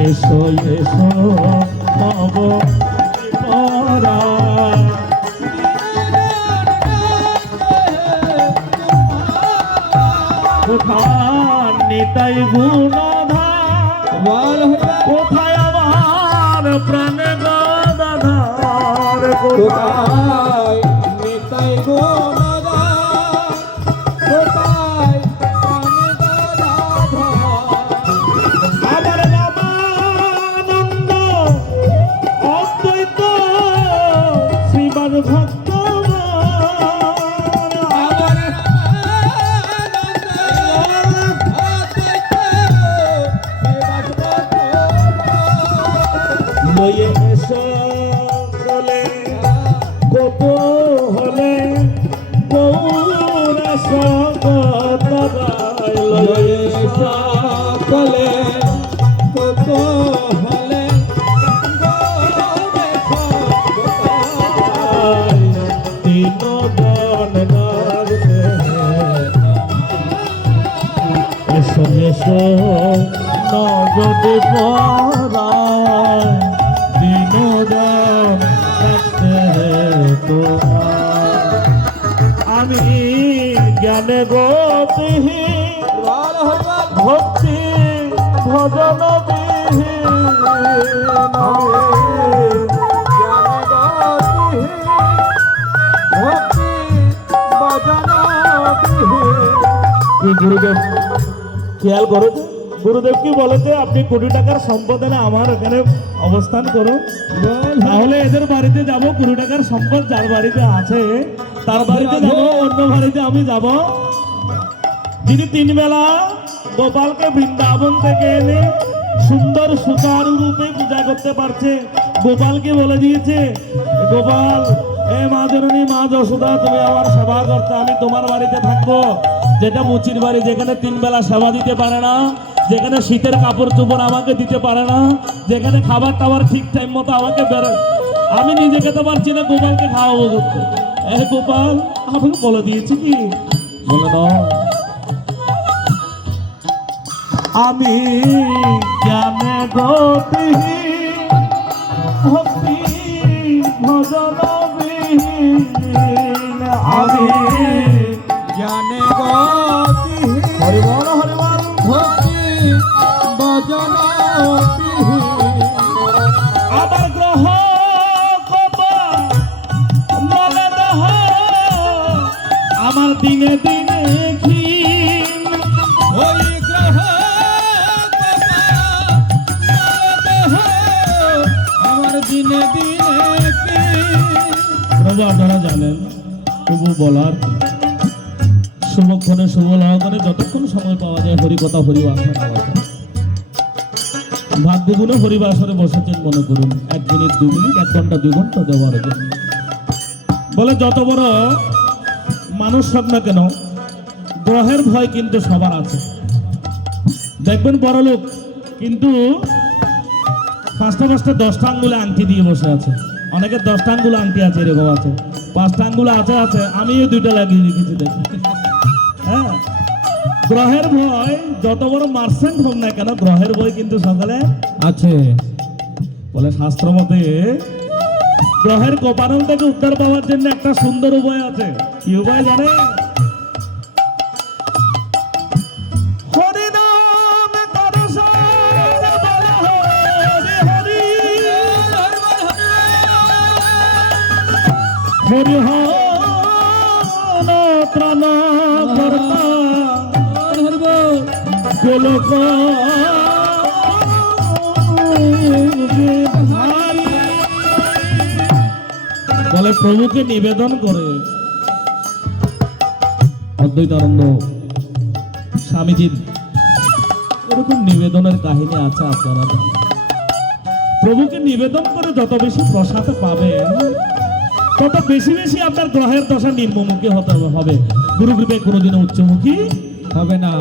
এসো এসো নব পরা নিতাই গুণধার কোথায় আমার প্রাণে গদাধার গুরুদেব খেয়াল করো গুরুদেব কি বলেছে আপনি কোটি টাকার সম্পদ এনে আমার এখানে অবস্থান করুন। তাহলে এদের বাড়িতে যাব কোটি টাকার সম্পদ যার বাড়িতে আছে তার বাড়িতে যাব। অন্য বাড়িতে আমি যাব। যিনি তিন বেলা গোপালকে বৃন্দাবন থেকে এনে সুন্দর সুতারু রূপে পূজা করতে পারছে গোপালকে বলে দিয়েছে? গোপাল এ মা জননী মা যশোদা তুমি আমার সেবা করতে আমি তোমার বাড়িতে থাকব। যেটা মুচির বাড়ি, যেখানে তিন বেলা সেবা দিতে পারে না, যেখানে শীতের কাপড় চোপড় আমাকে দিতে পারে না, যেখানে খাবার টাবার ঠিক টাইম মতো আমাকে বেরো আমি নিজে খেতে পারছি না গোপালকে খাওয়াবো করতে এ গোপাল, আমাকে বলে দিয়েছি কি? বলে না আমি জ্ঞানে গতি ভক্তি ভজন আমি যায়। হরিকথা হরিবাসন ভাগ্যগুলো হরিবাসরে বসেছেন, মনে করুন, এক মিনিট, দু মিনিট, এক ঘণ্টা দুই ঘণ্টা দেওয়ার জন্য বলে, যত বড় মানুষ হোক না কেন, গ্রহের ভয় কিন্তু সবার আছে। দেখবেন বড় লোক কিন্তু পাঁচটা পাঁচটা দশটা আঙ্গুলে আংটি দিয়ে বসে আছে। অনেকের দশটা আঙ্গুলে আংটি আছে, এরকম আছে। পাঁচটা আঙ্গুলে আছে আছে আমি এই দুইটা লাগিয়ে রেখেছি দেখি গ্রহের ভয় যত বড় মার্সেন্ট হোক না কেন, গ্রহের ভয় কিন্তু সকালে আছে। বলে শাস্ত্র মতে, গ্রহের কোপানল থেকে উদ্ধার পাওয়ার জন্য একটা সুন্দর উপায় আছে। কি উপায় জানে? হরি হরি। বলে প্রভুকে নিবেদন করে। অদ্বৈতানন্দ, স্বামীজির এরকম নিবেদনের কাহিনী আছে আপনারা প্রভুকে নিবেদন করে যত বেশি প্রসাদ পাবেন, তত বেশি বেশি আপনার গ্রহের দশা নিম্নমুখী হতে হবে। গুরু কৃপায় কোনোদিনও উচ্চমুখী হবে না।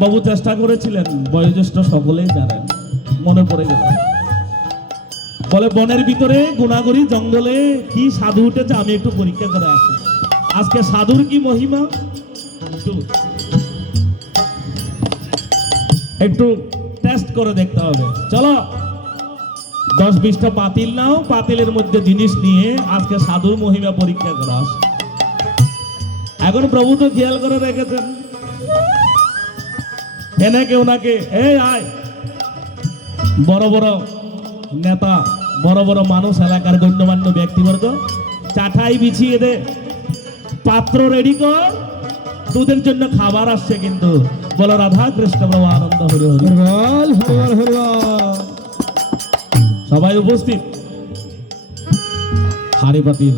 বাবু চেষ্টা করেছিলেন, বয়োজ্যেষ্ঠ সকলেই জানেন, মনে পড়ে গেল। বলে, বনের ভিতরে গুণাগরি জঙ্গলে কি সাধু উঠেছে আমি একটু পরীক্ষা করে আসি। আজকে সাধুর কি মহিমা? একটু টেস্ট করে দেখতে হবে। চলো, দশ বিশটা পাতিল নাও, পাতিলের মধ্যে জিনিস নিয়ে আজকে সাধুর মহিমা পরীক্ষা করা এখন প্রভু তো খেয়াল করে রেখেছেন এনেকে ওনাকে এই আয়। বড় বড় নেতা বড় বড় মানুষ এলাকার গণ্যমান্য ব্যক্তিবর্গ চাঠাই বিছিয়ে দে। পাত্র রেডি কর। তোদের জন্য খাবার আসছে কিন্তু। বলো রাধা কৃষ্ণ প্রভু আনন্দ হরি হরি। সবাই উপস্থিত? হাড়ি পাতিল।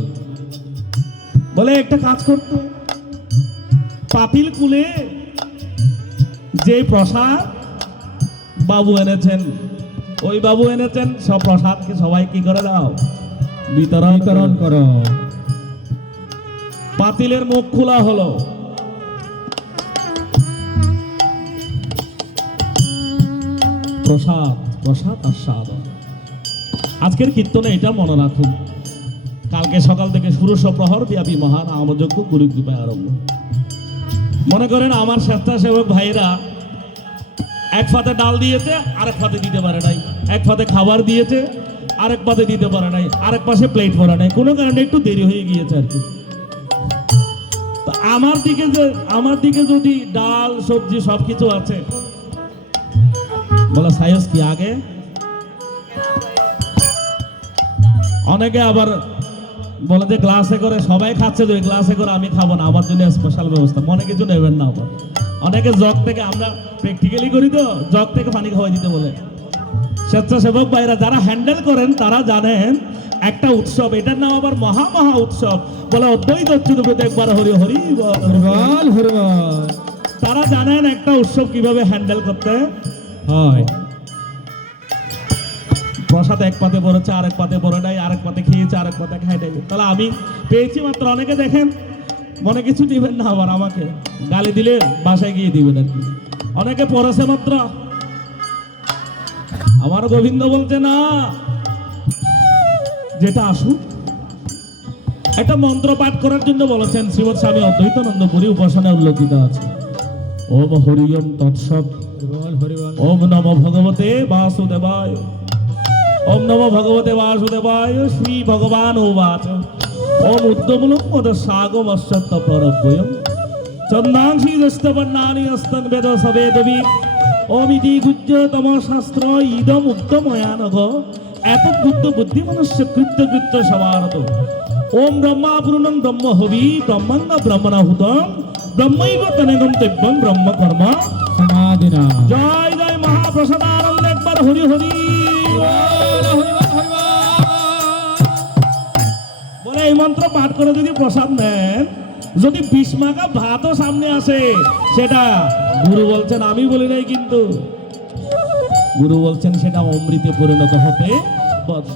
বলে একটা কাজ করতো পাতিল কুলে যে প্রসাদ বাবু এনেছেন ওই বাবু এনেছেন সব প্রসাদকে সবাই কি করে দাও? বিতরণ বিতরণ করো। পাতিলের মুখ খোলা হলো। প্রসাদ প্রসাদ আর স্বাদ। আজকের কীর্তনে এটা মনে রাখুন। কালকে সকাল থেকে ষোড়শ প্রহর ব্যাপী মহান আমযোগ্য গুরু কৃপায় আরম্ভ। মনে করেন আমার স্বেচ্ছাসেবক ভাইয়েরা এক ফাতে ডাল দিয়েছে, আরেক ফাতে দিতে পারে নাই। এক ফাতে খাবার দিয়েছে, আরেক পাতে দিতে পারে নাই। আরেক পাশে প্লেট ভরা নাই। কোনো কারণে একটু দেরি হয়ে গিয়েছে আর কি। আমার দিকে যে, আমার দিকে যদি ডাল, সবজি সব কিছু আছে, বলা সাইজ কি আগে? অনেকে আবার বলে যে গ্লাসে করে সবাই খাচ্ছে তো গ্লাসে করে আমি খাব না আমার জন্য স্পেশাল ব্যবস্থা। মনে কিছু নেবেন না আবার। অনেকে জগ থেকে আমরা প্র্যাকটিক্যালি করি তো জগ থেকে পানি খাওয়াই দিতে বলে। স্বেচ্ছাসেবক ভাইরা যারা হ্যান্ডেল করেন তারা জানেন একটা উৎসব এটার নাম আবার মহা মহা উৎসব। বলে অদ্বৈত অচ্যুত একবার হরি হরি বল। হরিবল হরিবল তারা জানেন একটা উৎসব কীভাবে হ্যান্ডেল করতে হয়। প্রসাদ এক পাতে পড়েছে আরেক পাতে পড়ে নাই আরেক পাতে খেয়েছে পাতে খাই নাই তাহলে আমি পেয়েছি মাত্র অনেকে দেখেন মনে কিছু দিবেন না আবার আমাকে। গালি দিলে বাসায় গিয়ে দিবেন আর কি। অনেকে পড়েছে মাত্র। আমার গোবিন্দ বলছে না যেটা আসুক। একটা মন্ত্র পাঠ করার জন্য বলেছেন শ্রীমৎ স্বামী অদ্বৈতানন্দ পুরী উপাসনায় উল্লেখিত আছে। ওম হরিয়ম তৎসব ওম নম ভগবতে বাসুদেবায়। ওম নম ভগবতে বাসুদেবায় শ্রী ভগবান উবাচ। ওম উদ্যমূলম মদ সাগম অশ্বত্ত পরব্বয়ম চন্দাংশী দস্তবর্ণানি অস্তন বেদ সবে দেবী। ওম ইতি গুজ্জতম শাস্ত্র ইদম উক্তময়ানঘ এত বুদ্ধ বুদ্ধি মনুষ্য কৃত্য কৃত্য সমারত ওম ব্রহ্মা পূর্ণং ব্রহ্ম হবি ব্রহ্মাঙ্গ ব্রহ্মণা হুতম ব্রহ্মৈব তনেগন্তব্যং ব্রহ্ম কর্ম। সমাধিনা জয় জয় মহাপ্রসাদ আনন্দ একবার হরি হরি। এই মন্ত্র পাঠ করে যদি প্রসাদ নেন, যদি বিশ মাকা ভাতও সামনে আসে, সেটা গুরু বলছেন, আমি বলি নাই কিন্তু। গুরু বলছেন, সেটা অমৃতে পরিণত হতে বাধ্য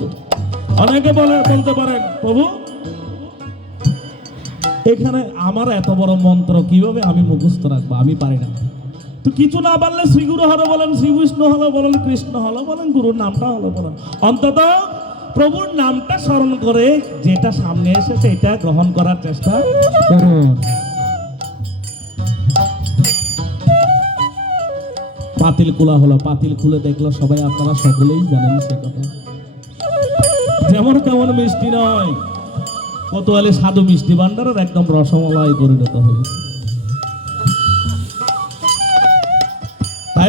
অনেকে বলে বলতে পারেন, প্রভু, এখানে আমার এত বড় মন্ত্র কীভাবে আমি মুখস্থ রাখব? আমি পারি না। তো কিছু না পারলে শ্রীগুরু হলো বলেন শ্রীকৃষ্ণ হলো বলেন, কৃষ্ণ হলো বলেন, গুরুর নামটা হলো বলেন। অন্তত প্রভুর নামটা স্মরণ করে যেটা সামনে এসেছে এটা গ্রহণ করার চেষ্টা করুন পাতিল খোলা হলো, পাতিল খুলে দেখল সবাই, আপনারা সকলেই জানেন সে কথা। যেমন তেমন মিষ্টি নয়। কতোয়ালি সাধু মিষ্টি ভান্ডারের একদম রসমলাই পরিণত হয়েছে।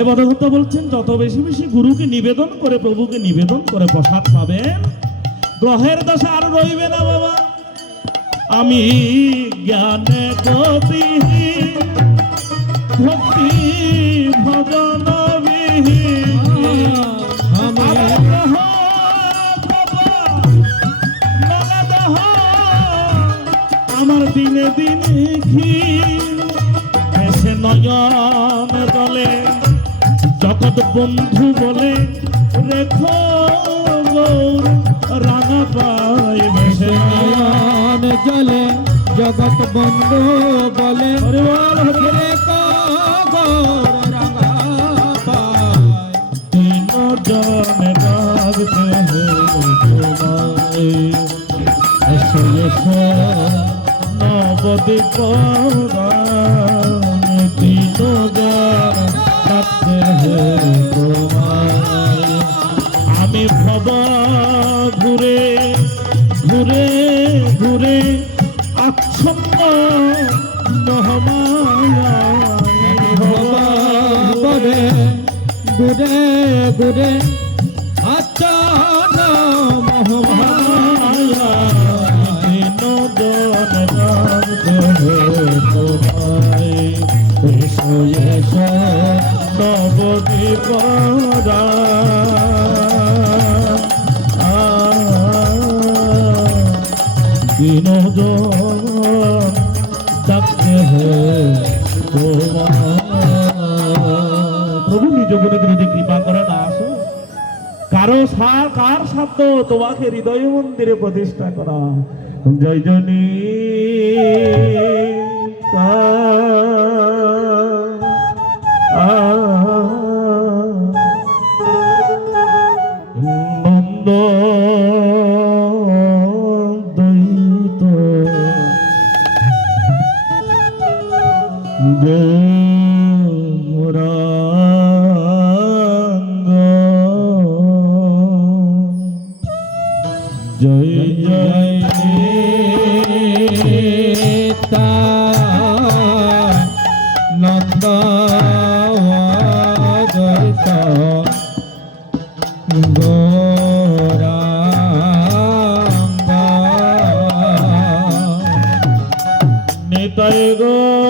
বদভক্ত বলছেন, যত বেশি বেশি গুরুকে নিবেদন করে, প্রভুকে নিবেদন করে প্রসাদ পাবেন। গ্রহের দশা আর রইবে না বাবা। আমি জ্ঞানে গতি ভক্তি ভজন আমি আমার দিনে দিনে ক্ষীর এসে নয়ন দলে জগৎ বন্ধু বলে রেখো রাঙা ভেসে নয়ন জলে জগৎ বন্ধু বলে হরি বল, হরি বল। রে কগর রাঙা পায়। তিন জনে গাগতে এসো এসো নবদ্বীপ আমি ভব ঘুরে ঘুরে ঘুরে আচ্ছন্ন মহামায়া। ভবে গুরে গুরে আচ্ছা মহমায়া প্রভু, নিজ গুণে যদি কৃপা করে না আসো কারও কার সাধ্য তোমাকে হৃদয় মন্দিরে প্রতিষ্ঠা করা। জয় জনী গৌরাঙ্গ নিতাই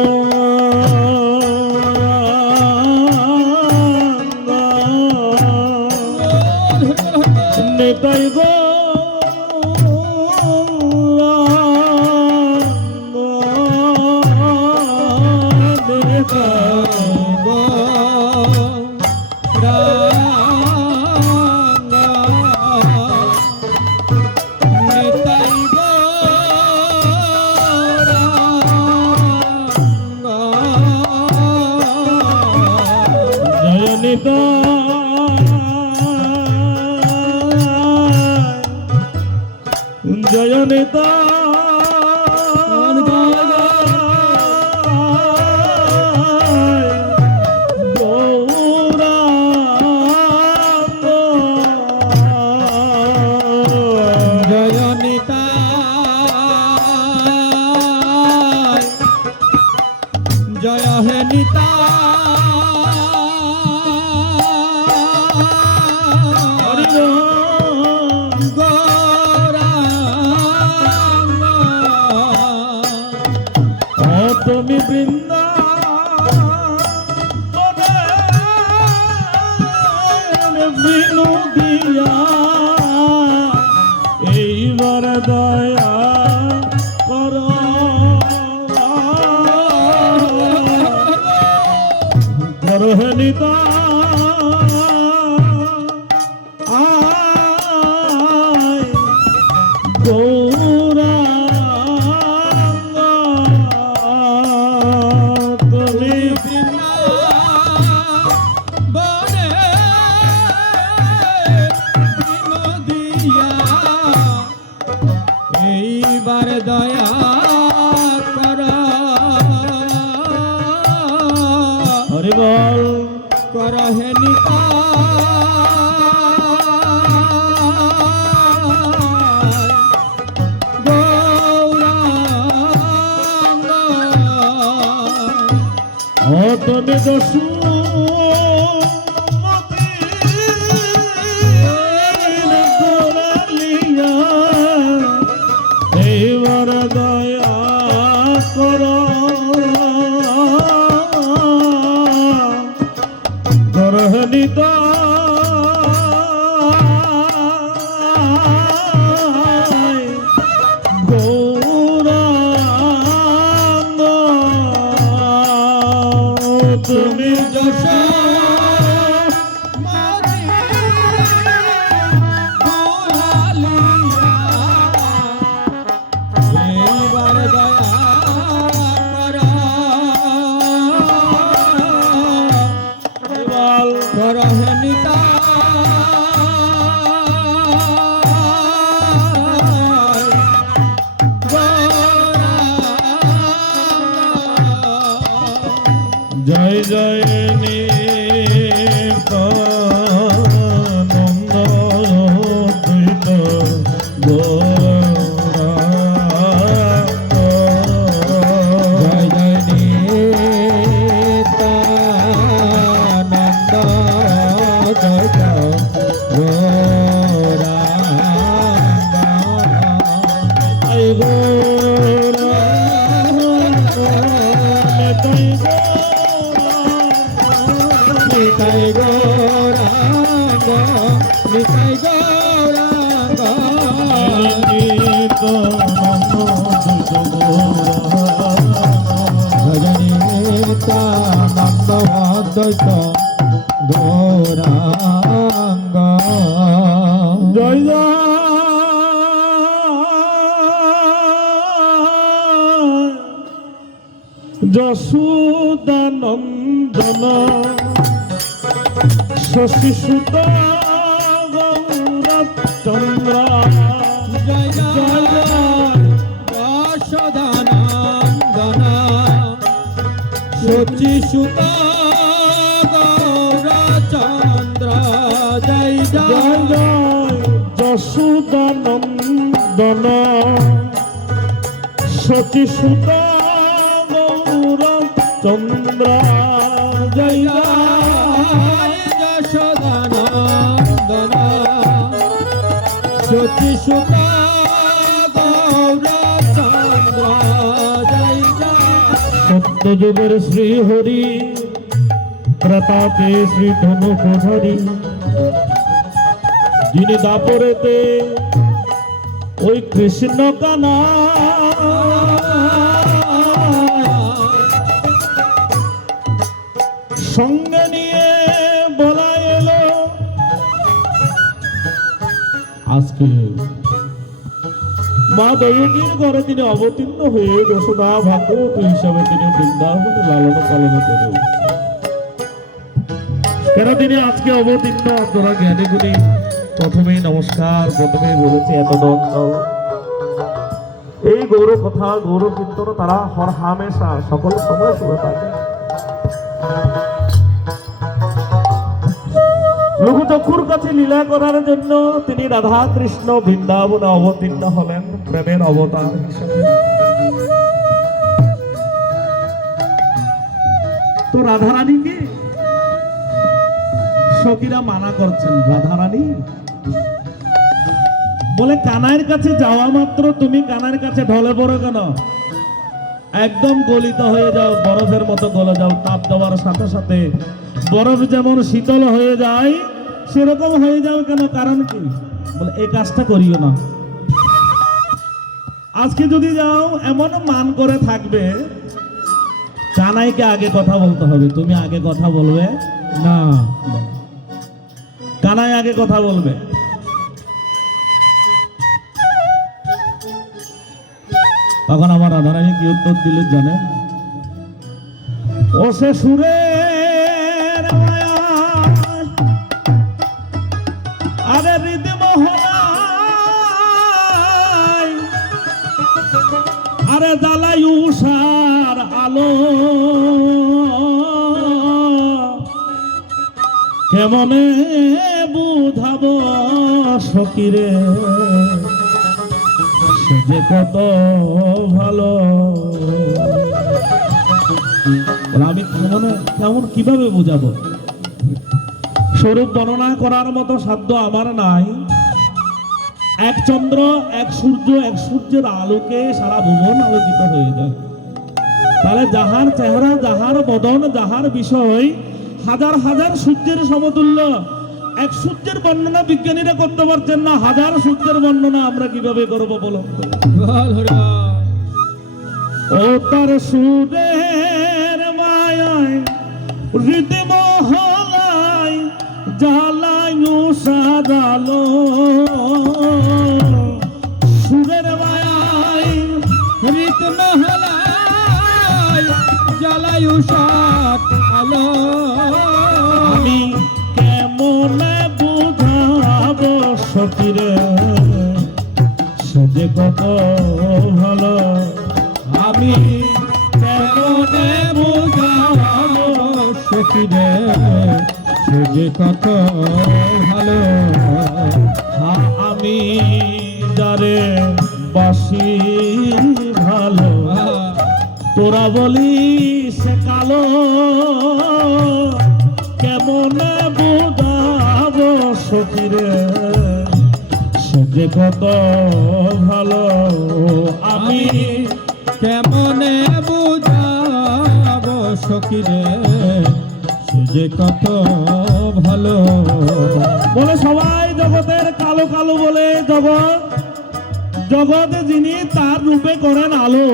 সচি সুত গৌরচন্দ্র জয় জয় জয়। যশোদানন্দন। শচী সুত গৌরচন্দ্র জয় জয়। যশোদানন্দন। সচি সুত সত্যযুগের শ্রী হরি প্রতাপে শ্রী ধনুক ধরি যিনি দাপরেতে ওই কৃষ্ণ কানা। সঙ্গে নিয়ে বলা এলো, আজকে মা দয়কীর ঘরে তিনি অবতীর্ণ হয়ে যশোদা ভাগবত হিসাবে তিনি বৃন্দাবনে লালন পালন করে কেন তিনি আজকে অবতীর্ণ আপনারা জ্ঞানী গুণী প্রথমেই নমস্কার, প্রথমেই বলেছি এত দন্ত এই গৌর কথা গৌর কীর্তন তারা হর হামেশা সকল সময় শুনে থাকে লঘুচক্ষুর কাছে লীলা করার জন্য তিনি রাধা কৃষ্ণ বৃন্দাবনে অবতীর্ণ হলেন, প্রেমের অবতার হিসেবে। তো রাধারানীকে সখীরা মানা করছেন, রাধারানী, বলে কানাইয়ের কাছে যাওয়া মাত্র, তুমি কানাইয়ের কাছে ঢলে পড়ো কেন? একদম গলিত হয়ে যাও, বরফের মতো গলে যাও, তাপ দেওয়ার সাথে সাথে বরফ যেমন শীতল হয়ে যায়, সেরকম হয়ে যাও কেন? কারণ কি? বলে, এই কাজটা করিও না। আজকে যদি যাও, এমন মান করে থাকবে কানাইকে আগে কথা বলতে হবে। তুমি আগে কথা বলবে? না। কানাই আগে কথা বলবে। তখন আমার রাধারানী কি উত্তর দিল জানে ও সে সুরে আরে হৃদি মোহনায়, আরে জ্বালাই উষার আলো। কেমনে বুঝাব সকিরে সে যে কত ভালো। আমি কেমনে কেমন, কীভাবে বুঝাবো? স্বরূপ বর্ণনা করার মতো সাধ্য আমার নাই। এক চন্দ্র, এক সূর্য, এক সূর্যের আলোকে সারা ভুবন আলোকিত হয়ে যায়। তাহলে যাহার চেহারা, যাহার বদন, যাহার বিষয়, হাজার হাজার সূর্যের সমতুল্য। এক সূর্যের বর্ণনা বিজ্ঞানীরা করতে পারছেন না হাজার সূর্যের বর্ণনা আমরা কীভাবে করব বলো ও তার সুরের মায়ায় হৃদয় মহলায় জ্বালায়ু সাদালো সুরের মায়ায় মহলায় জ্বালায়ু সাত আলো আমি কেমনে বুঝাবো সকিরে সে যে কত ভালো, আমি কেমনে বুঝাবো সখী রে সে যে কত ভালো, আমি যারে বাসি ভালো। তোরা বলি সে কালো, কেমন সখিরে সে যে কত ভালো আমি কেমনে বুঝাবো সখী রে সে যে কত ভালো। বলে সবাই জগতের কালো কালো বলে জগৎ জগতে যিনি তার রূপে করেন আলো।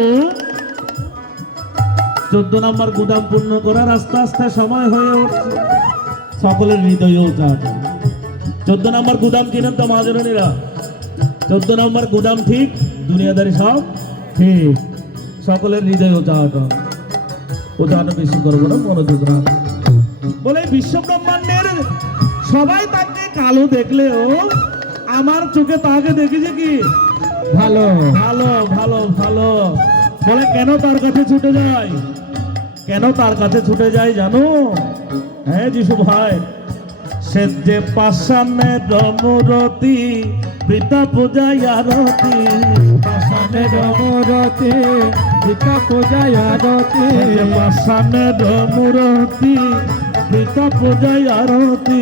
চোদ্দ নম্বর গুদাম পূর্ণ করার আস্তে আস্তে সময় হয়ে উঠছে। সকলের হৃদয়েও চাটা চোদ্দ নম্বর গুদাম কিনেন তো মহাজনীরা চোদ্দ নম্বর গুদাম ঠিক দুনিয়াদারি সব ঠিক। সকলের হৃদয়েও চাটা ওটা বেশি করব না মনোযোগ রাখ। বলে বিশ্ব ব্রহ্মাণ্ডের সবাই তাকে কালো দেখলেও আমার চোখে তাকে দেখেছে কি? ভালো। ভালো ভালো ভালো। বলে কেন তার কাছে ছুটে যায়? কেন তার কাছে ছুটে যায় জানো? হ্যাঁ যিশু ভাই। সে যে রমরতি পিতা পূজায় আরতি। পাশানে রমরতে পিতা পূজায় আরতে। যে পাশানে রমরতি পিতা পূজায় আরতি।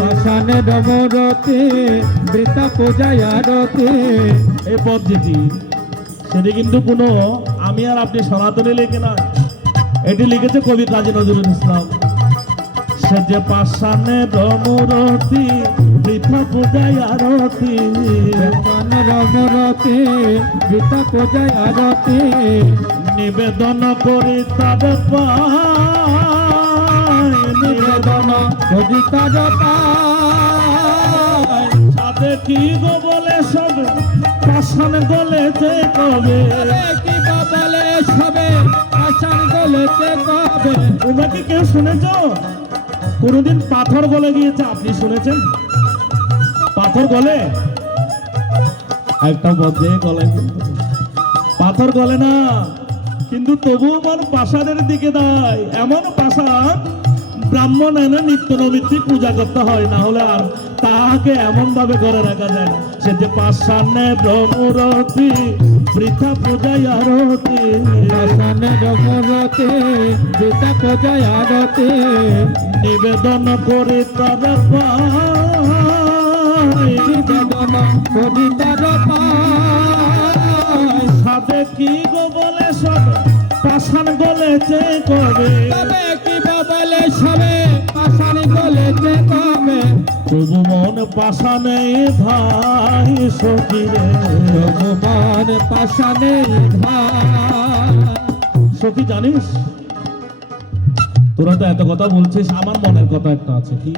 পাশানে রমরতে বৃতা পূজায় আরতে। এই পদ যেটি সেটি কিন্তু কোনো আমি আর আপনি সনাতনী লেখে না। এটি লিখেছে কবি কাজী নজরুল ইসলাম। সে যে পাশানে রমরতি বৃথা পূজায় আরতি। পাশানে রমরতে বৃতা পূজায় আরতে। নিবেদন করি তার পায়। নিবেদন যদি তার পায়। সাথে কি গো বলে সব? পাশানে গলেছে কবে? কি বলে সবে? আসান গলেতে কবে? তোমরা কি কেউ শুনেছ? কোনোদিন পাথর গলে গিয়েছে, আপনি শুনেছেন? পাথর গলে একটা বদে গলে পাথর গলে না, কিন্তু তবুও আমার প্রাসাদের দিকে দেয় এমন প্রাসাদ ব্রাহ্মণ এনে নিত্য নৈমিত্তিক পূজা করতে হয় না হলে আর তাহাকে এমন ভাবে করে রাখা যায় না। সে যে পাশানে ব্রহ্মরতি বৃথা পূজায় আরতি পাশানে রমরতে বৃতা পূজায় আরতে নিবেদন করে তারা পায়। নিবেদন তার পায়। সাথে কি গো বলে সব পাষাণ গলেছে কবে? তবে কি বলে সবে? আসান গলেতে কবে? তবু মন পাষাণে ভাই সখীরে ভগবান পাশানে ভাই। সখী জানিস? তোরা তো এত কথা বলছিস আমার মনের কথা একটা আছে কি?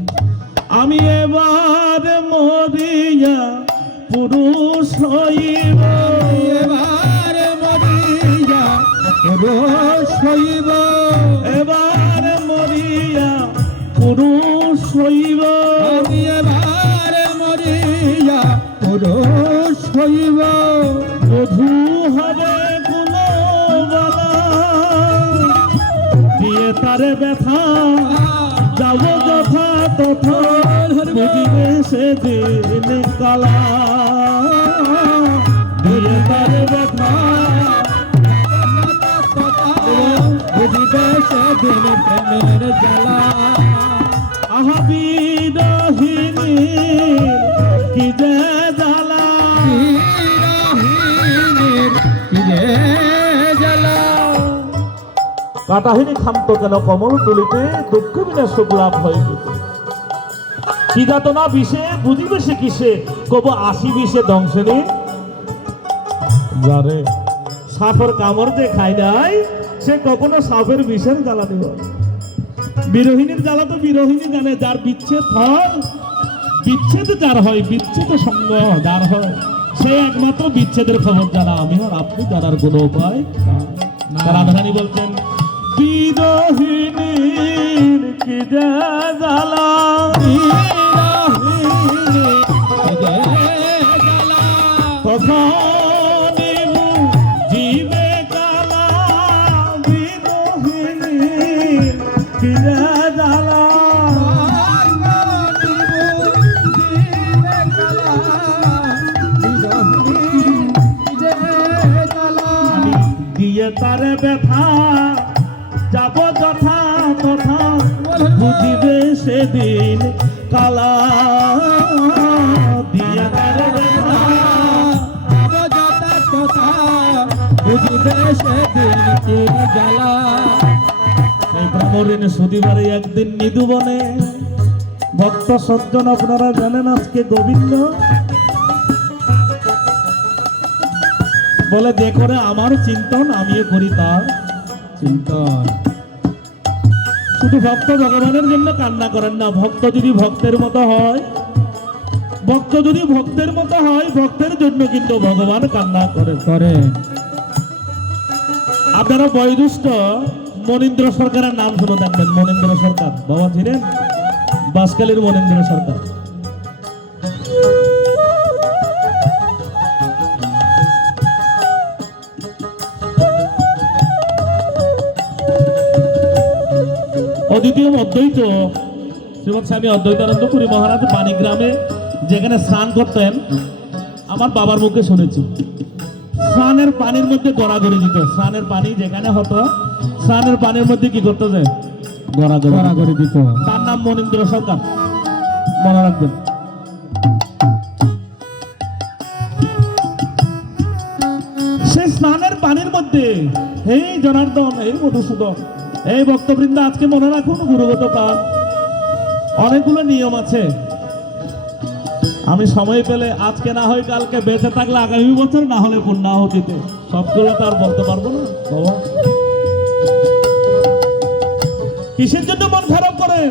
আমি এবার মরিয়া পুরুষ হইব। রোষ হইব এবার মরিয়া পুরুষ হইব এবার মরিয়া পুরুষ হইব বধু হবে দিয়ে তারে ব্যথা যাব যথা তথা বুঝিবে সেদিন কালা দিয়ে তারে ব্যথা জ্বালা কাটাহিনী খান্ত কেন কমল তুলিতে দুঃখ বিনা সুখ লাভ হয় কি গাত না বিষে বুঝিবে সে কিসে, কব আসি বিষে দংশনে যারে সাপের কামড় যে খায় নাই সে কখনো সাপের বিষের জ্বালা দিব বিরোহিনীর জ্বালা তো বিরোহিনী জানে যার বিচ্ছেদ হয় বিচ্ছেদ যার হয় বিচ্ছেদ সঙ্গ যার হয় সে একমাত্র বিচ্ছেদের খবর জানা আমি আর আপনি জানার কোনো উপায়। রাধারানী বলছেন বিরোহিনীর কি জ্বালা বিরোহিনী দিয়ে তারে ব্যথা, যাব যথা তথা, বুঝিবে সেদিন কালা দিয়ে তারে ব্যথা সেদিন কি জ্বালা। এই ভ্রমরিন সুদিবারে একদিন নিদুবনে ভক্ত সজ্জন আপনারা জানেন আজকে গোবিন্দ। বলে যে করে আমার চিন্তন, আমিও করি তার চিন্তন। শুধু ভক্ত ভগবানের জন্য কান্না করেন না, ভক্ত যদি ভক্তের মতো হয়, ভক্ত যদি ভক্তের মতো হয়, ভক্তের জন্য কিন্তু ভগবান কান্না করে করে। আপনারা বয়োদুষ্ট মনীন্দ্র সরকারের নাম শুনে থাকবেন, মনীন্দ্র সরকার। বাবা ছিলেন বাসকালীর মনীন্দ্র সরকার। অদ্বৈত। শ্রীমৎ স্বামী অদ্বৈতানন্দ পুরী মহারাজ পানিগ্রামে যেখানে স্নান করতেন আমার বাবার মুখে শুনেছি। স্নানের পানির মধ্যে গড়াগড়ি দিত। স্নানের পানি যেখানে হতো স্নানের পানির মধ্যে কি করতে যায় গড়াগড়ি করে দিত। তার নাম মনীন্দ্র সরকার। মনে রাখবেন। সে স্নানের পানির মধ্যে এই জনার্দন এই মধুসূদন এই ভক্তবৃন্দ, আজকে মনে রাখুন, গুরুগত পান অনেকগুলো নিয়ম আছে। আমি সময় পেলে আজকে না হয় কালকে বেঁচে থাকলে আগামী বছর না হলে পূর্ণাহতিতে সবগুলো তো আর বলতে পারব না। বাবা। কিসের জন্য মন খারাপ করেন?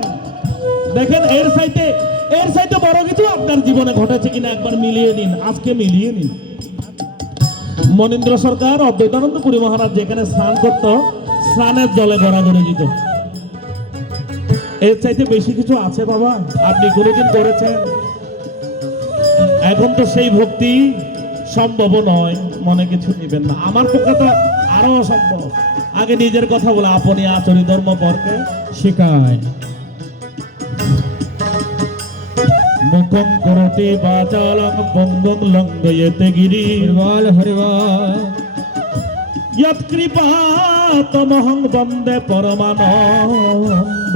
দেখেন, এর সাইতে এর সাইতে বড় কিছু আপনার জীবনে ঘটেছে কিনা একবার মিলিয়ে নিন। আজকে মিলিয়ে নিন। মনীন্দ্র সরকার, অদ্বৈতানন্দ পুরী মহারাজ যেখানে স্নান করত স্নানের জলে গড়াগড়ি দিত। এর চাইতে বেশি কিছু আছে বাবা? আপনি কোনোদিন করেছেন? এখন তো সেই ভক্তি সম্ভব নয় মনে কিছু নেবেন না। আমার পক্ষে তো আরও অসম্ভব। আগে নিজের কথা বলে আপনি আচরি ধর্ম পরকে শিখায়। মুখম করতে বাচালং পঙ্গং লঙ্ঘয়তে গিরি। হরিবল হরিবল। ইয়ৎ কৃপা তমহং বন্দে পরমানন্দ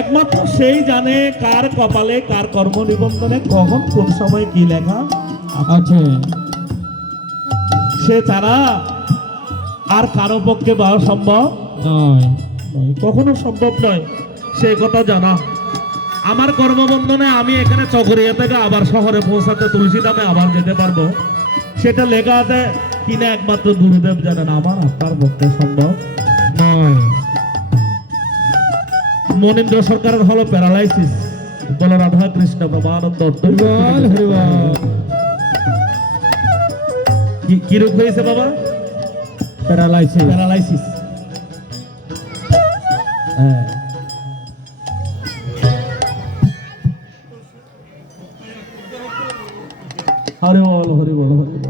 একমাত্র সেই জানে কার কপালে কার কর্ম নিবন্ধনে কখন কোন সময় কি লেখা আছে। সে ছাড়া আর কারও পক্ষে পাওয়া সম্ভব নয়, কখনো সম্ভব নয় সে কথা জানা। আমার কর্মবন্ধনে আমি এখানে চকরিয়া থেকে আবার শহরে পৌঁছাতে তুলসী দামে আবার যেতে পারব। সেটা লেখা আছে তিনি একমাত্র গুরুদেব জানেন আমার আপনার পক্ষে সম্ভব নয়। মনীন্দ্র সরকারের হলো প্যারালাইসিস। বল রাধা কৃষ্ণ। প্রমানন্দ কি রোগ হয়েছে বাবা? প্যারালাইসিস। প্যারালাইসিস। হ্যাঁ। হরে বল হরে বল হরে বল